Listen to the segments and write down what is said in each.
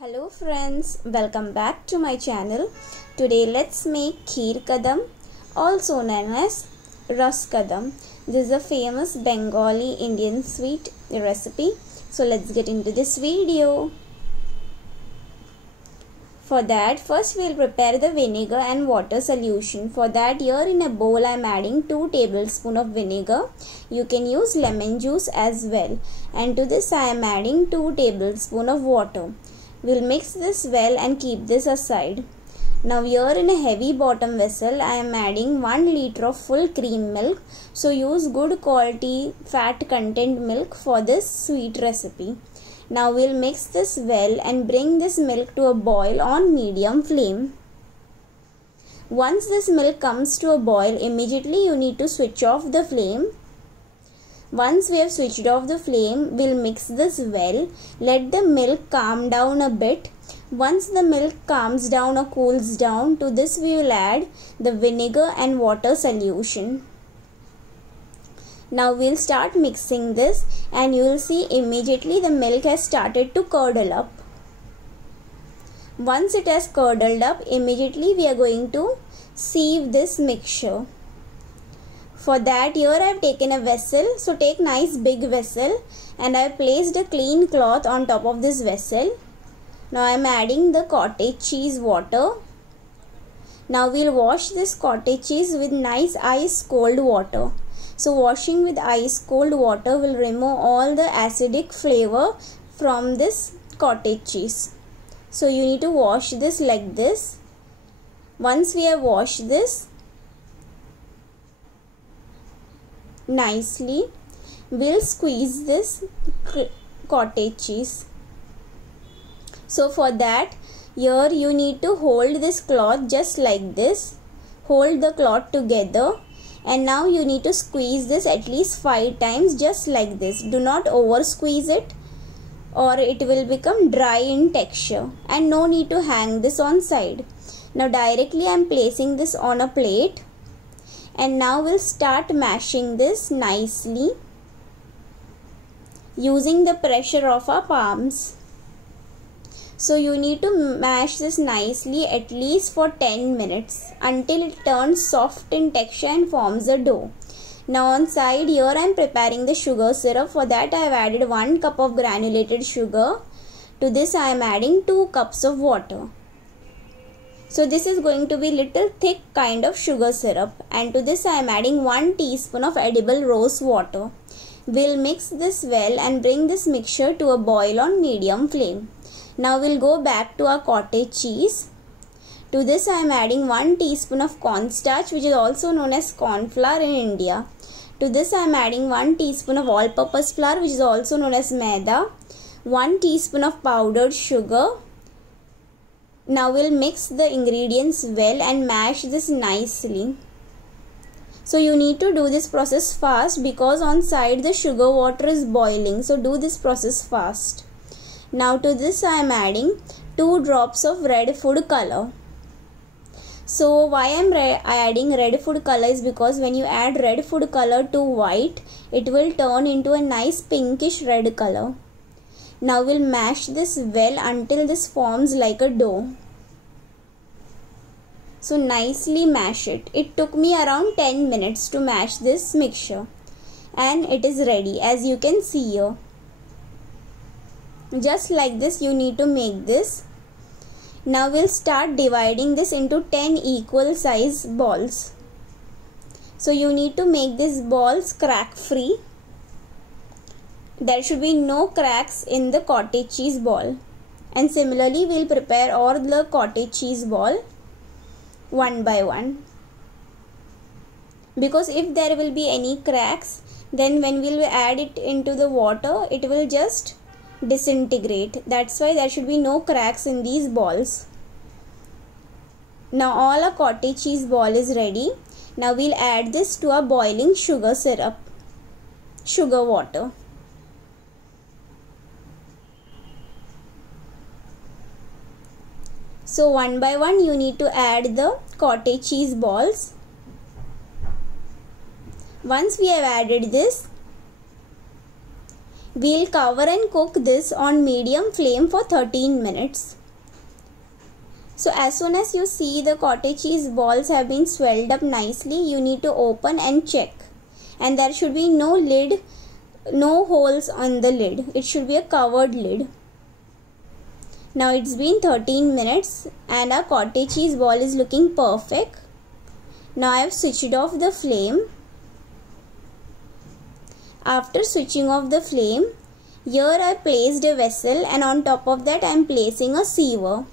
Hello friends, welcome back to my channel. Today let's make Kheer Kadam, also known as Ras Kadam. This is a famous Bengali Indian sweet recipe. So let's get into this video. For that, first we'll prepare the vinegar and water solution. For that, here in a bowl I am adding 2 tablespoons of vinegar. You can use lemon juice as well. And to this I am adding 2 tablespoons of water. We'll mix this well and keep this aside. Now here in a heavy bottom vessel I am adding 1 liter of full cream milk. So use good quality fat content milk for this sweet recipe. Now we'll mix this well and bring this milk to a boil on medium flame. Once this milk comes to a boil, immediately you need to switch off the flame. Once we have switched off the flame, we'll mix this well. Let the milk calm down a bit. Once the milk calms down or cools down, to this we will add the vinegar and water solution. Now we'll start mixing this and you will see immediately the milk has started to curdle up. Once it has curdled up, immediately we are going to sieve this mixture. For that, here I have taken a vessel. So take nice big vessel and I have placed a clean cloth on top of this vessel. Now I am adding the cottage cheese water. Now we'll wash this cottage cheese with nice ice cold water. So washing with ice cold water will remove all the acidic flavor from this cottage cheese. So you need to wash this like this. Once we have washed this nicely, we'll squeeze this cottage cheese. So for that, here you need to hold this cloth just like this. Hold the cloth together. And now you need to squeeze this at least 5 times just like this. Do not over squeeze it or it will become dry in texture. And no need to hang this on side. Now directly I am placing this on a plate. And now we'll start mashing this nicely using the pressure of our palms. So you need to mash this nicely at least for 10 minutes until it turns soft in texture and forms a dough. Now on side here I am preparing the sugar syrup. For that I have added 1 cup of granulated sugar. To this I am adding 2 cups of water. So this is going to be little thick kind of sugar syrup. And to this I am adding 1 teaspoon of edible rose water. We'll mix this well and bring this mixture to a boil on medium flame. Now we'll go back to our cottage cheese. To this I am adding 1 teaspoon of cornstarch, which is also known as corn flour in India. To this I am adding 1 teaspoon of all-purpose flour, which is also known as maida. 1 teaspoon of powdered sugar. Now we'll mix the ingredients well and mash this nicely. So you need to do this process fast because on side the sugar water is boiling. So do this process fast. Now to this I am adding 2 drops of red food color. So why I am adding red food color is because when you add red food color to white, it will turn into a nice pinkish red color. Now we'll mash this well until this forms like a dough. So nicely mash it. It took me around 10 minutes to mash this mixture. And it is ready, as you can see here. Just like this you need to make this. Now we'll start dividing this into 10 equal size balls. So you need to make these balls crack free. There should be no cracks in the cottage cheese ball. And similarly we'll prepare all the cottage cheese ball one by one. Because if there will be any cracks, then when we'll add it into the water, it will just disintegrate. That's why there should be no cracks in these balls. Now all our cottage cheese ball is ready. Now we'll add this to our boiling sugar syrup, sugar water. So one by one you need to add the cottage cheese balls. Once we have added this, We'll cover and cook this on medium flame for 13 minutes. So as soon as you see the cottage cheese balls have been swelled up nicely, you need to open and check. And there should be no lid, no holes on the lid. It should be a covered lid. Now it's been 13 minutes and our cottage cheese ball is looking perfect. Now I have switched off the flame. After switching off the flame, here I placed a vessel and on top of that I am placing a sieve.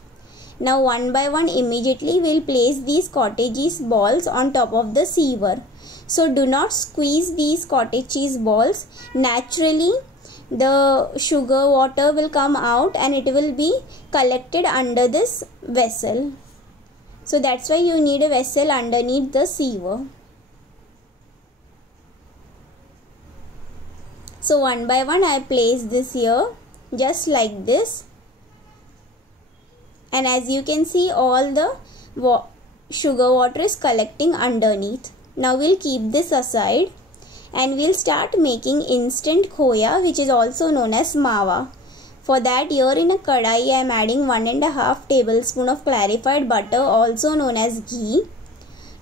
Now one by one immediately we will place these cottage cheese balls on top of the sieve. So do not squeeze these cottage cheese balls. Naturally the sugar water will come out and it will be collected under this vessel. So that's why you need a vessel underneath the sieve. So one by one I place this here, just like this. And as you can see, all the sugar water is collecting underneath. Now we'll keep this aside and we'll start making instant khoya, which is also known as mawa. For that, here in a kadai I am adding 1.5 tablespoon of clarified butter, also known as ghee.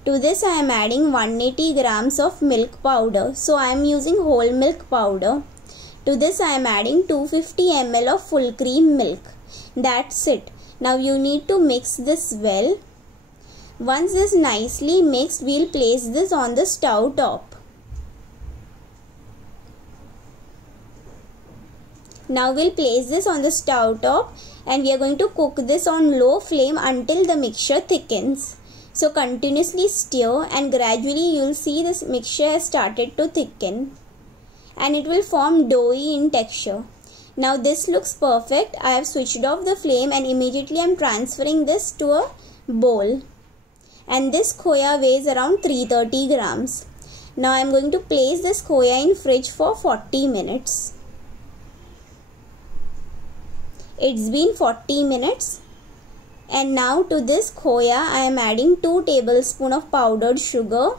To this I am adding 180 grams of milk powder. So I am using whole milk powder. To this I am adding 250 ml of full cream milk. That's it. Now you need to mix this well. Once this nicely mixed, we'll place this on the stove top. Now we'll place this on the stove top and we are going to cook this on low flame until the mixture thickens. So continuously stir and gradually you will see this mixture has started to thicken and it will form doughy in texture. Now this looks perfect. I have switched off the flame and immediately I am transferring this to a bowl. And this khoya weighs around 330 grams. Now I am going to place this khoya in fridge for 40 minutes. It's been 40 minutes. And now to this khoya I am adding 2 tablespoons of powdered sugar.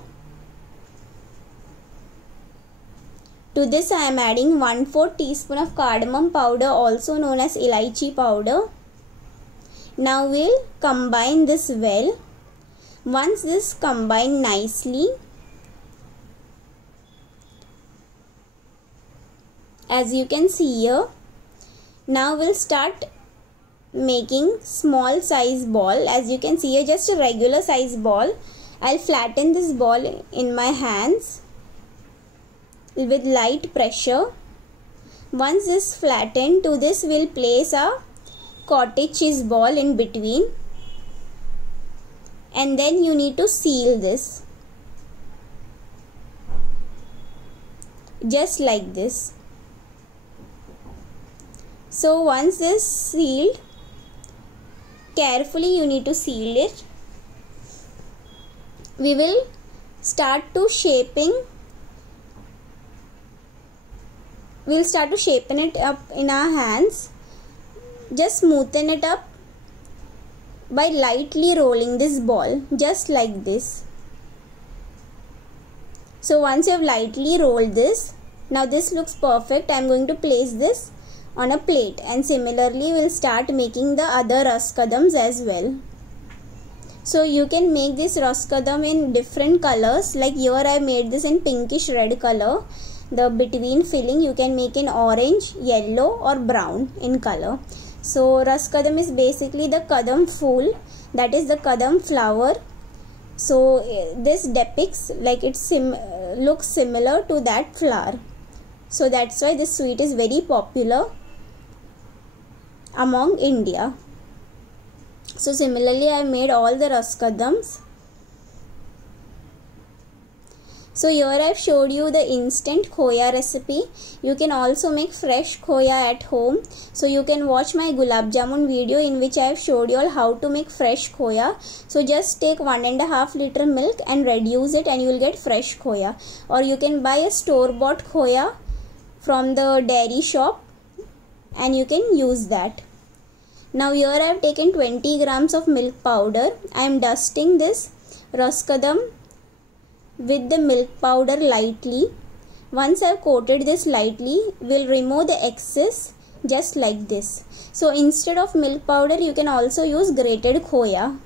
To this I am adding 1/4 teaspoon of cardamom powder, also known as elaichi powder. Now we'll combine this well. Once this combined nicely, as you can see here, now we'll start making small size ball. As you can see here, just a regular size ball. I'll flatten this ball in my hands with light pressure. Once this flattened, to this we'll place a cottage cheese ball in between and then you need to seal this just like this. So once this sealed, carefully you need to seal it. We will start to shapen it up in our hands. Just smoothen it up by lightly rolling this ball, just like this. So once you have lightly rolled this, now this looks perfect. I am going to place this on a plate and similarly we'll start making the other raskadams as well. So you can make this raskadam in different colors, like here I made this in pinkish red color. The between filling you can make in orange, yellow or brown in color. So raskadam is basically the kadam fool, that is the kadam flower. So this depicts like it looks similar to that flower. So that's why this sweet is very popular among India. So similarly I made all the raskadams. So here I have showed you the instant khoya recipe. You can also make fresh khoya at home. So you can watch my gulab jamun video in which I have showed you all how to make fresh khoya. So just take 1.5 liter milk and reduce it and you will get fresh khoya. Or you can buy a store-bought khoya from the dairy shop and you can use that. Now here I have taken 20 grams of milk powder. I am dusting this raskadam with the milk powder lightly. Once I've coated this lightly, we'll remove the excess just like this. So instead of milk powder, you can also use grated khoya,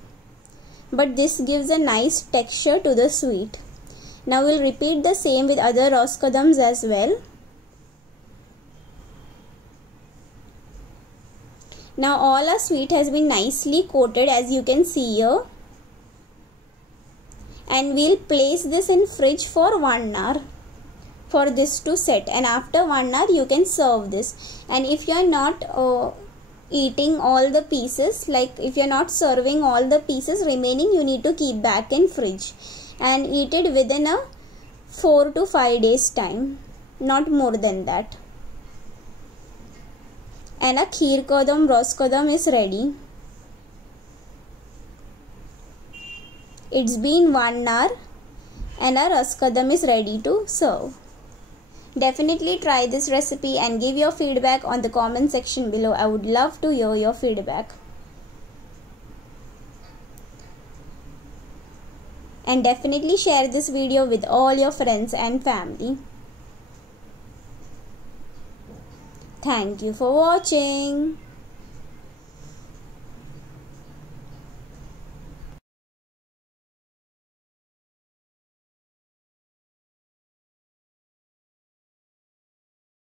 but this gives a nice texture to the sweet. Now we'll repeat the same with other Rose Kadams as well. Now all our sweet has been nicely coated, as you can see here. And we'll place this in fridge for 1 hour for this to set, and after 1 hour you can serve this. And if you are not eating all the pieces, like if you are not serving all the pieces remaining, you need to keep back in fridge and eat it within a 4 to 5 days time, not more than that. And a Kheer Kadam Rose Kadam is ready. It's been 1 hour and our Rose Kadam is ready to serve. Definitely try this recipe and give your feedback on the comment section below. I would love to hear your feedback. And definitely share this video with all your friends and family. Thank you for watching.